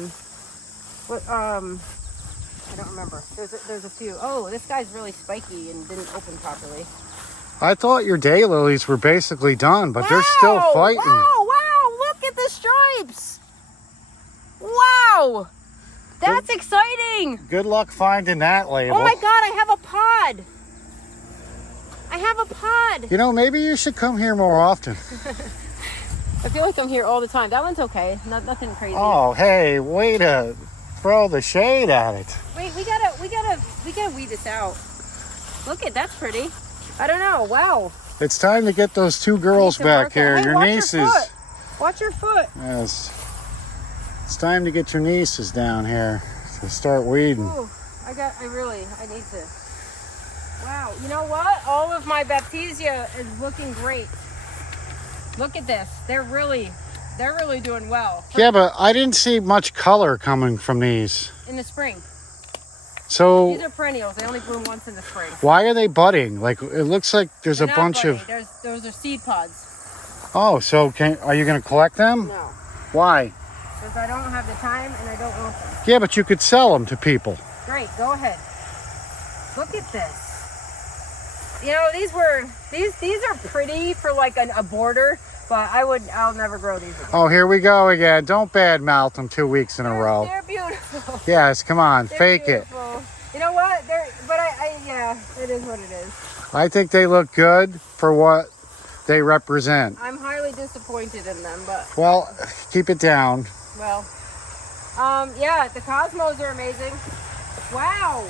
don't remember. There's a few. Oh, this guy's really spiky and didn't open properly. I thought your daylilies were basically done, but they're still fighting. Wow, look at the stripes. Wow, that's exciting. Good luck finding that label. Oh my God, I have a pod. I have a pod. You know, maybe you should come here more often. I feel like I'm here all the time. That one's okay. Nothing crazy. Oh, hey, way to throw the shade at it. Wait, we gotta weed this out. Look at that's pretty. I don't know. Wow. It's time to get those two girls back here. Hey, Your nieces. Watch your foot. Yes. It's time to get your nieces down here to start weeding. Ooh, I need to. Wow. You know what? All of my baptisia is looking great. Look at this. They're really doing well. Yeah, but I didn't see much color coming from these. In the spring. So These are perennials. They only bloom once in the spring. why are they budding? Like, it looks like there's They're a not bunch budding. of... Those are seed pods. Oh, so are you going to collect them? No. Why? Because I don't have the time and I don't want them. Yeah, but you could sell them to people. Great. Go ahead. Look at this. You know, these are pretty for like a border, but I'll never grow these again. Oh, here we go again. Don't badmouth them 2 weeks in a row. They're beautiful. Yes, come on, They're fake beautiful. it. You know what? Yeah, it is what it is. I think they look good for what they represent. I'm highly disappointed in them, but Well, keep it down. well, yeah, the cosmos are amazing. Wow,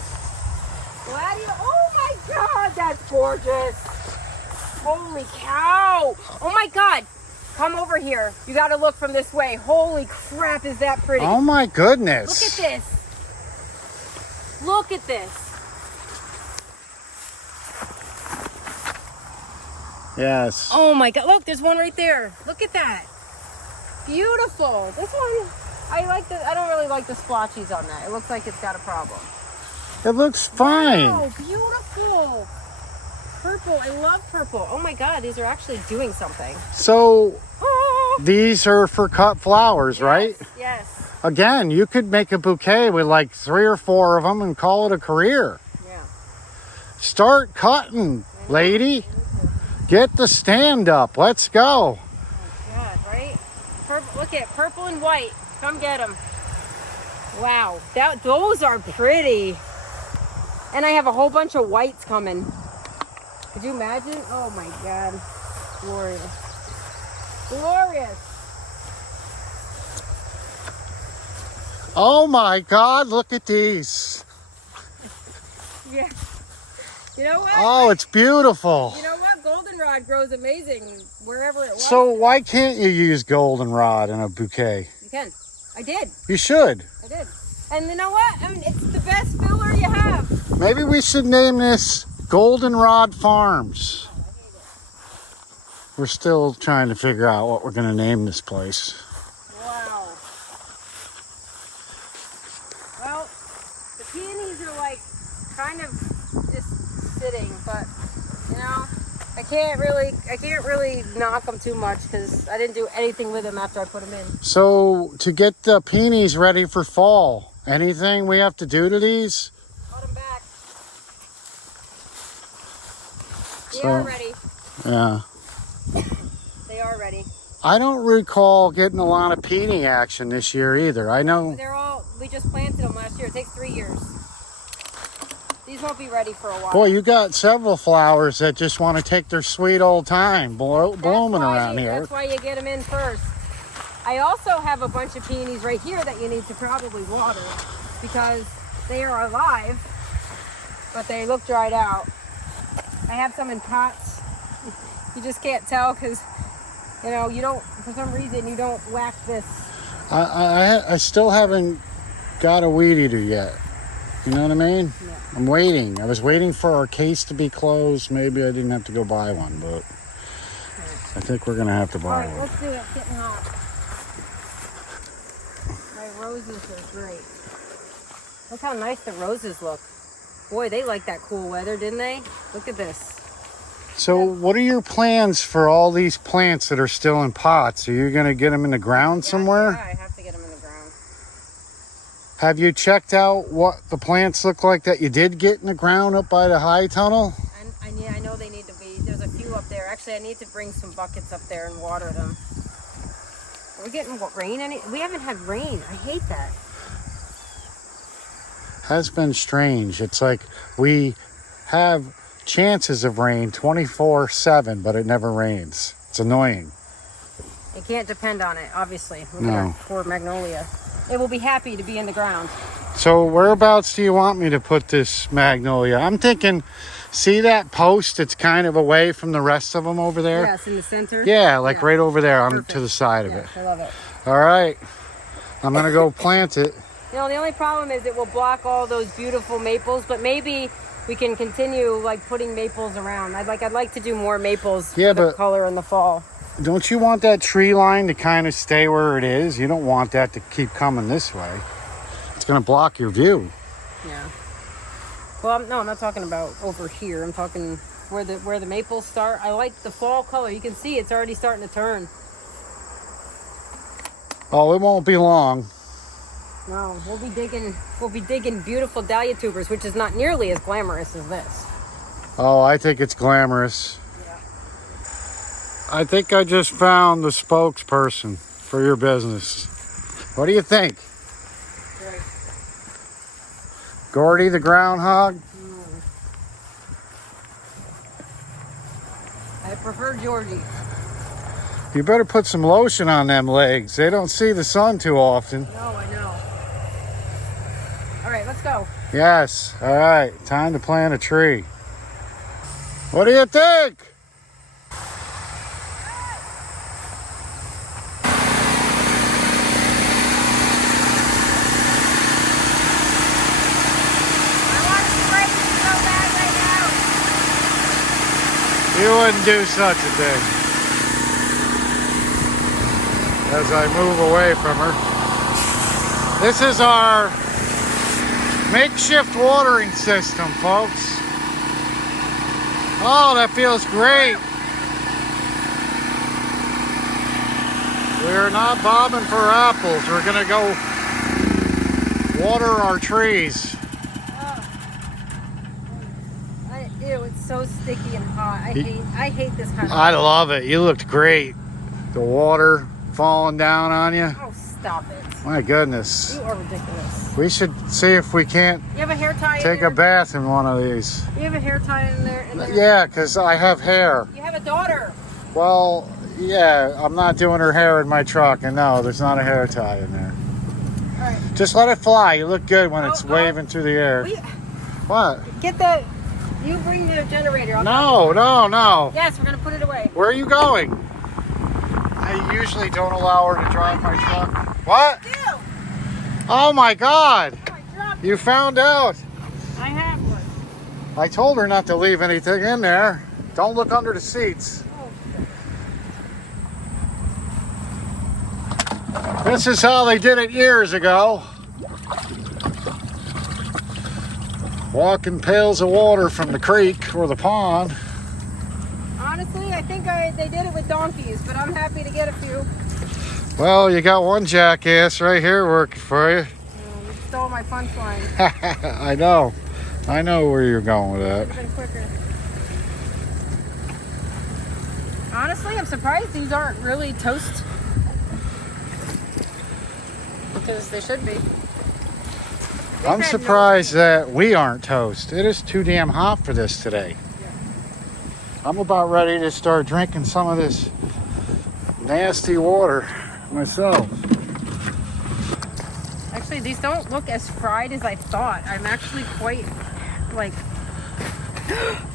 Gladiolus! Oh my God, that's gorgeous! Holy cow! Oh my God! Come over here. You got to look from this way. Holy crap, is that pretty? Oh my goodness. Look at this. Look at this. Yes. Oh my God, look, there's one right there. Look at that. Beautiful. This one, I don't really like the splotchies on that. It looks like it's got a problem. It looks fine. Wow, beautiful. Purple, I love purple. Oh my God, these are actually doing something. So Oh. these are for cut flowers, right? Yes. Again, you could make a bouquet with like 3 or 4 of them and call it a career. Yeah. Start cutting, lady. Get the stand up. Let's go. Look at purple and white. Come get them. Wow, those are pretty. And I have a whole bunch of whites coming. Could you imagine? Oh my God. Glorious. Glorious. Oh my God, look at these. Yeah. You know what? Oh, it's beautiful. You know what? Goldenrod grows amazing wherever it was. So why can't you use goldenrod in a bouquet? You can. I did. You should. I did. And you know what? I mean, it's the best filler you have. Maybe we should name this Goldenrod Farms. We're still trying to figure out what we're going to name this place. Wow. Well, the peonies are like kind of just sitting, but you know, I can't really knock them too much because I didn't do anything with them after I put them in. So to get the peonies ready for fall, anything we have to do to these? Cut them back. They So, are ready. Yeah. They are ready. I don't recall getting a lot of peony action this year either. I know. We just planted them last year. It takes 3 years. These won't be ready for a while. Boy, you got several flowers that just want to take their sweet old time blooming around here. That's why you get them in first. I also have a bunch of peonies right here that you need to probably water because they are alive, but they look dried out. I have some in pots. You just can't tell because, you know, you don't, for some reason, you don't whack this. I still haven't got a weed eater yet. You know what I mean? Yeah. I'm waiting. I was waiting for our case to be closed. Maybe I didn't have to go buy one, but I think we're going to have to buy one. Let's do it. It's getting hot. My roses are great. Look how nice the roses look. Boy, they like that cool weather, didn't they? Look at this. So what are your plans for all these plants that are still in pots? Are you going to get them in the ground somewhere? Yeah, I have to get them in the ground. Have you checked out what the plants look like that you did get in the ground up by the high tunnel? I know they need to be. There's a few up there. Actually, I need to bring some buckets up there and water them. Are we getting rain? We haven't had rain. I hate that. Has been strange. It's like we have chances of rain 24/7, but it never rains. It's annoying. You can't depend on it, obviously. Look No. at our poor magnolia. It will be happy to be in the ground. So whereabouts do you want me to put this magnolia? I'm thinking, see that post? It's kind of away from the rest of them over there. Yes, in the center. Yeah, like right over there on Perfect. to the side of it. I love it. All right, I'm gonna go plant it. You know, the only problem is it will block all those beautiful maples, but maybe we can continue like putting maples around. I'd like to do more maples Yeah, for the but- color in the fall. Don't you want that tree line to kind of stay where it is? You don't want that to keep coming this way. It's gonna block your view. Yeah. Well, no, I'm not talking about over here. I'm talking where the maples start. I like the fall color. You can see it's already starting to turn. Oh, it won't be long. No, we'll be digging beautiful dahlia tubers, which is not nearly as glamorous as this. Oh, I think it's glamorous. Yeah. I think I just found the spokesperson for your business. What do you think? Right. Gordy the groundhog? I prefer Georgie. You better put some lotion on them legs. They don't see the sun too often. No, I know. All right, let's go. Yes. All right. Time to plant a tree. What do you think? I want to spray you so bad right now. You wouldn't do such a thing. As I move away from her. This is our makeshift watering system, folks. Oh, that feels great. We're not bobbing for apples. We're gonna go water our trees. Ew, it's so sticky and hot. I hate this kind of. I love it. You looked great. The water falling down on you? Oh, stop it. My goodness. You are ridiculous. We should see if we can't You have a hair tie in take there? a bath in one of these. You have a hair tie in there? Yeah, because I have hair. You have a daughter. Well, yeah, I'm not doing her hair in my truck, and no, there's not a hair tie in there. All right. Just let it fly. You look good when it's Oh, waving through the air. What? Get the... You bring the generator. No. Yes, we're going to put it away. Where are you going? I usually don't allow her to drive my truck. What? Ew. Oh my God! Oh, I dropped it. You found out. I have one. I told her not to leave anything in there. Don't look under the seats. This is how they did it years ago. Walking pails of water from the creek or the pond. Honestly, I think they did it with donkeys, but I'm happy to get a few. Well, you got one jackass right here working for you. You stole my punchline. I know where you're going with that. Could have been quicker. Honestly, I'm surprised these aren't really toast. Because they should be. I'm surprised that we aren't toast. It is too damn hot for this today. I'm about ready to start drinking some of this nasty water myself. Actually, these don't look as fried as I thought. I'm actually quite, like...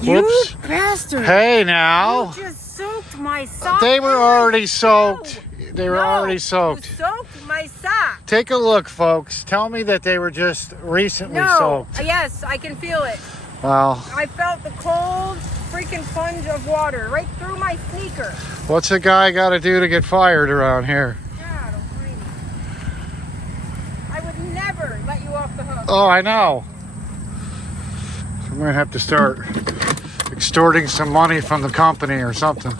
Whoops. You bastard! Hey now. You just soaked my sock. They were already soaked. No. They were already soaked. You soaked my sock. Take a look, folks. Tell me that they were just recently soaked. Yes, I can feel it. Well, I felt the cold freaking plunge of water right through my sneaker. what's a guy got to do to get fired around here? God almighty. I would never let you off the hook. Oh, I know. I'm going to have to start extorting some money from the company or something.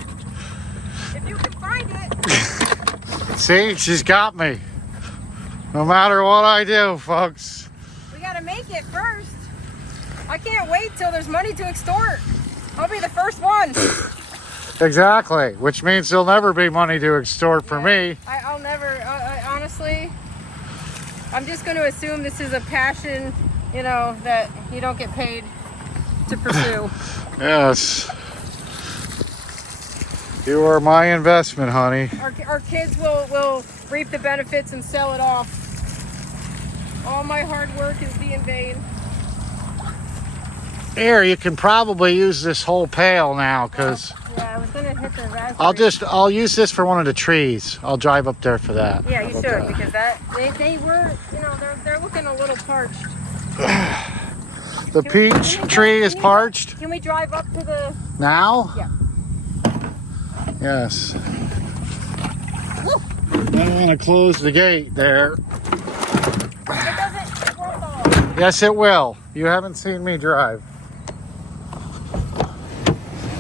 If you can find it. See, she's got me. No matter what I do, folks. We gotta make it first. I can't wait till there's money to extort. I'll be the first one. Exactly, which means there'll never be money to extort for me. I'll never, honestly, I'm just going to assume this is a passion, you know, that you don't get paid to pursue. Yes. You are my investment, honey. Our kids will reap the benefits and sell it off. All my hard work is being vain. Here, you can probably use this whole pail now, because Yeah, I was going to hit the raspberry. I'll use this for one of the trees. I'll drive up there for that. Yeah, you How should, about because they were, you know, they're looking a little parched. that? The peach tree is parched Can we drive up to the... now? Yeah. Yes. I want to close the gate there. It doesn't work all. Yes, it will. You haven't seen me drive.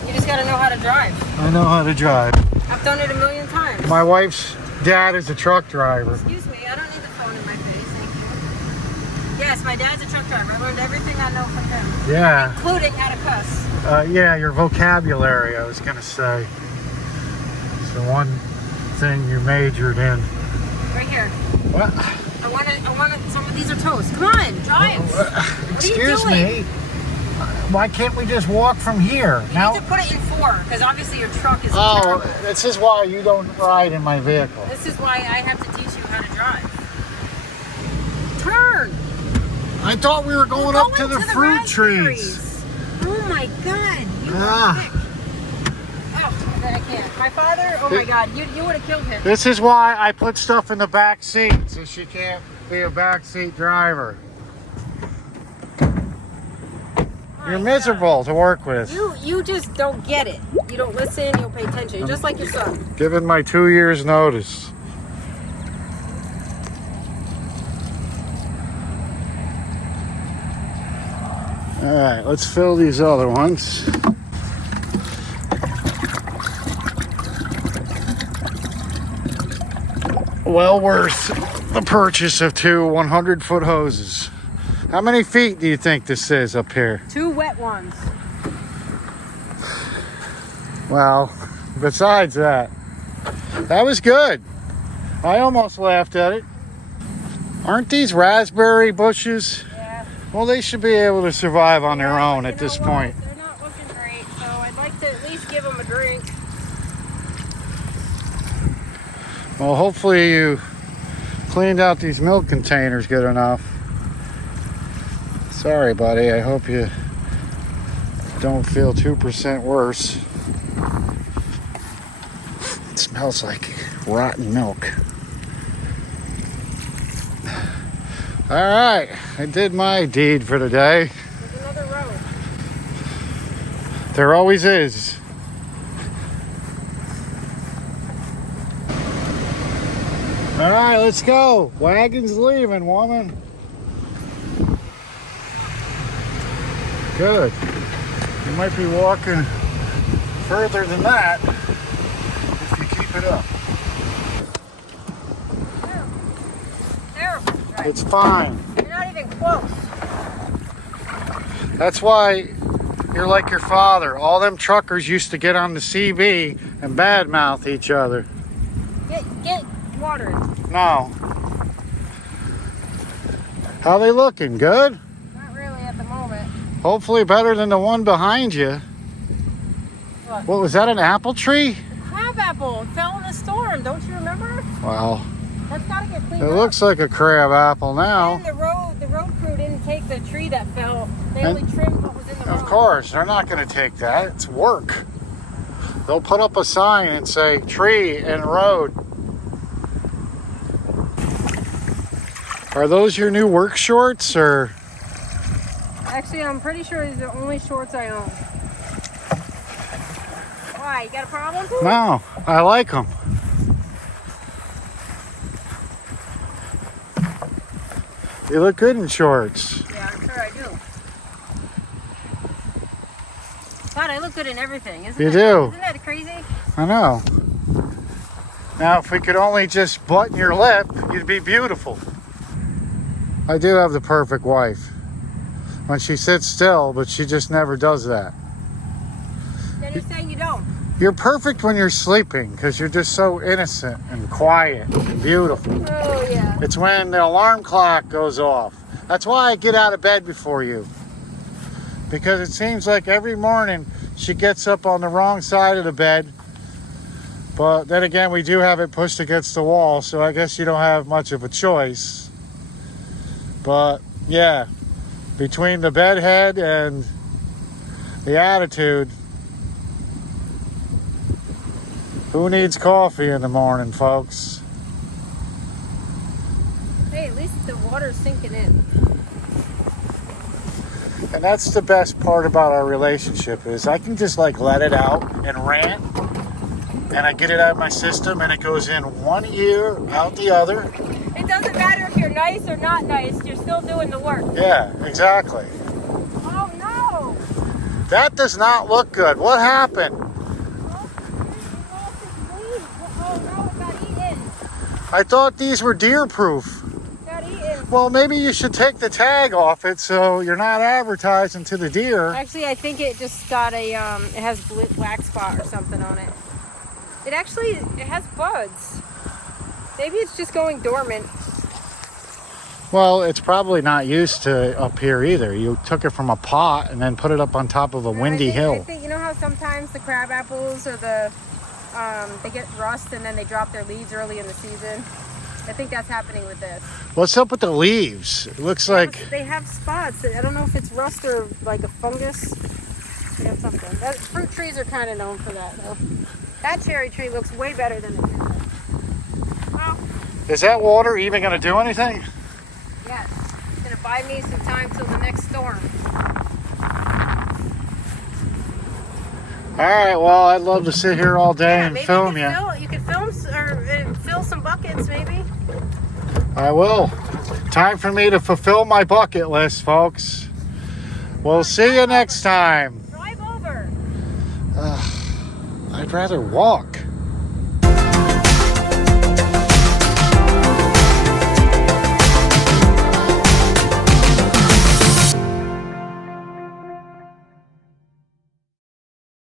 You just got to know how to drive. I know how to drive. I've done it a million times. My wife's dad is a truck driver. Excuse me, I don't need the phone in my face, thank you. Yes, my dad's a truck driver. I learned everything I know from him, Yeah. including how to cuss. Yeah, your vocabulary, I was going to say. It's the one thing you majored in. Right here. What? I want some of these are toast. Come on, drive. Excuse doing? me. Why can't we just walk from here? You need to put it in 4, because obviously your truck is Oh, terrible. this is why you don't ride in my vehicle. This is why I have to teach you how to drive. Turn. I thought we were going up to the fruit trees. raspberries. Oh my God. You Ah. are sick. Oh, I can't. My father, oh my God, you would have killed him. This is why I put stuff in the back seat, so she can't be a backseat driver. You're miserable to work with. You just don't get it. You don't listen, you don't pay attention. You're just like your son. Given my 2 years notice. All right, let's fill these other ones. Well worth the purchase of 2 100-foot hoses. How many feet do you think this is up here? 2 wet ones. Well, besides that, that was good. I almost laughed at it. Aren't these raspberry bushes? Yeah. Well, they should be able to survive on their own You at know this what? point. They're not looking great, so I'd like to at least give them a drink. Well, hopefully you cleaned out these milk containers good enough. Sorry, buddy. I hope you don't feel 2% worse. It smells like rotten milk. All right, I did my deed for the day. There's another road. There always is. All right, let's go. Wagon's leaving, woman. Good. You might be walking further than that if you keep it up. There. Right. It's fine. You're not even close. That's why you're like your father. All them truckers used to get on the CB and badmouth each other. Get water. No. How they looking? Good? Not really at the moment. Hopefully better than the one behind you. What was that, an apple tree? The crab apple. It fell in the storm. Don't you remember? Well, That's got to get cleaned it up. looks like a crab apple now. And the road crew didn't take the tree that fell. They only trimmed what was in the road. Of course, they're not going to take that. It's work. They'll put up a sign and say tree and road. Are those your new work shorts or? Actually, I'm pretty sure these are the only shorts I own. Why? You got a problem? No, I like them. You look good in shorts. Yeah, I'm sure I do. God, I look good in everything. You do. Isn't that crazy? I know. Now, if we could only just button your lip, you'd be beautiful. I do have the perfect wife. When she sits still, but she just never does that. Then you're saying you don't. You're perfect when you're sleeping because you're just so innocent and quiet and beautiful. Oh, yeah. It's when the alarm clock goes off. That's why I get out of bed before you. Because it seems like every morning she gets up on the wrong side of the bed. But then again, we do have it pushed against the wall, so I guess you don't have much of a choice. But yeah, between the bed head and the attitude, who needs coffee in the morning, folks? Hey, at least the water's sinking in. And that's the best part about our relationship is I can just like let it out and rant, and I get it out of my system and it goes in one ear, out the other. It doesn't matter if you're nice or not nice, you're still doing the work. Yeah, exactly. Oh no! That does not look good. What happened? Oh no, it got eaten. I thought these were deer proof. Got eaten. Well, maybe you should take the tag off it so you're not advertising to the deer. Actually, I think it just got a, it has black spot or something on it. It has buds. Maybe it's just going dormant. Well, it's probably not used to up here either. You took it from a pot and then put it up on top of a windy I hill. think, you know how sometimes the crab apples or they get rust and then they drop their leaves early in the season? I think that's happening with this. What's up with the leaves? It looks like... They have spots. I don't know if it's rust or like a fungus. They have something. Fruit trees are kind of known for that, though. That cherry tree looks way better than the cherry. Well, Is that water even going to do anything? yes. It's going to buy me some time till the next storm. All right, well, I'd love to sit here all day and maybe film you. You could film or fill some buckets, maybe. I will. Time for me to fulfill my bucket list, folks. We'll see you next time. Drive over. I'd rather walk.